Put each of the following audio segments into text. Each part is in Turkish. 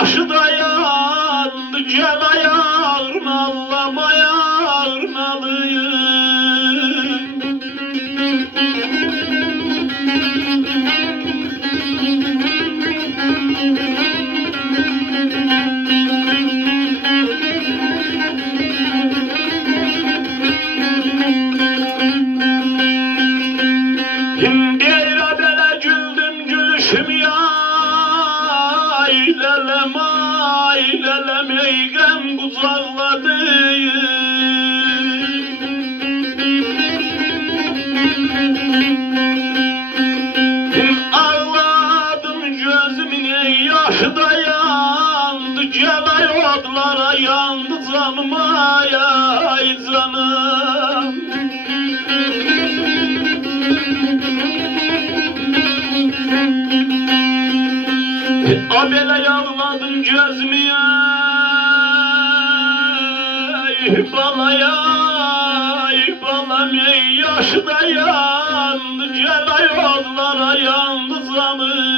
başı da yandı, gel ayağın ağlamaya ağırmalıyım. Hindiye bele güldüm gülüşüm ya, aylelem aylelem eygem kucakladı. Ağladım gözümün yaşı da yandı, gel ay odlara yandı canım ay ay canım. Abele yağladım gözümü ay balaya ay balam ey yaşı da yandı, gel ay odlara yandı canım.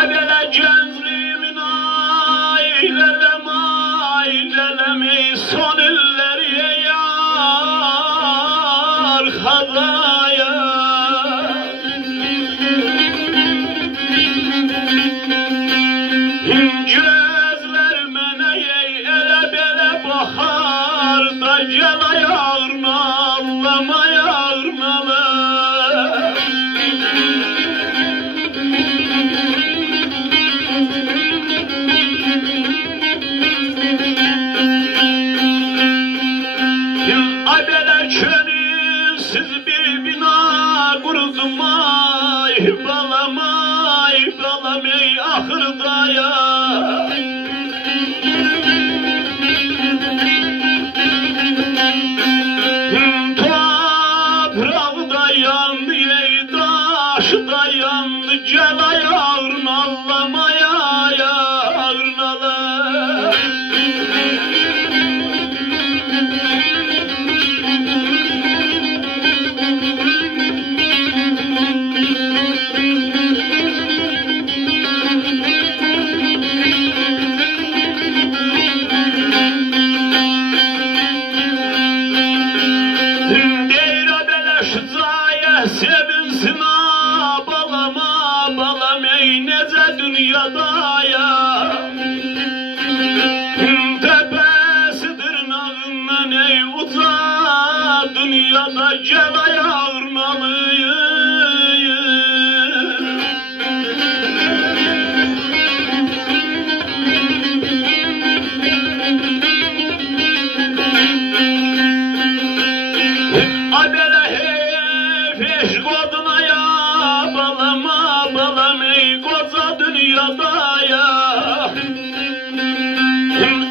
Abele genzliğimin aylelem aylelem ey son illeri yar hadaya. Gözler mene ey ele bele bakar da gel ayağına ağlamaya ağırmalı. Abele könülsüz bir bina kurdum ay balam ey ahırda ya. Toprağı da yandı ey taşı da yandı, gel ayağın ağlamaya ağırnalı. Sevinsin balam ey nece dünyada ya. Tepesidir nağından ey uca dünyada, gel ayağırmalıyım. Abele peş koduna ya balam ey koca dünyada ya.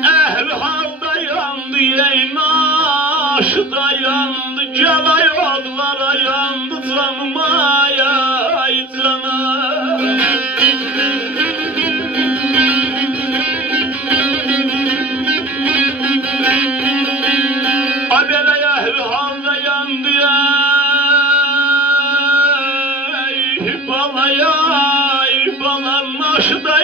Ehl halda yandı ey naşı da yandı, gel ay odlara yandı canım ay ay canım. Abele ehl halda yandı balaya ay balam naşı da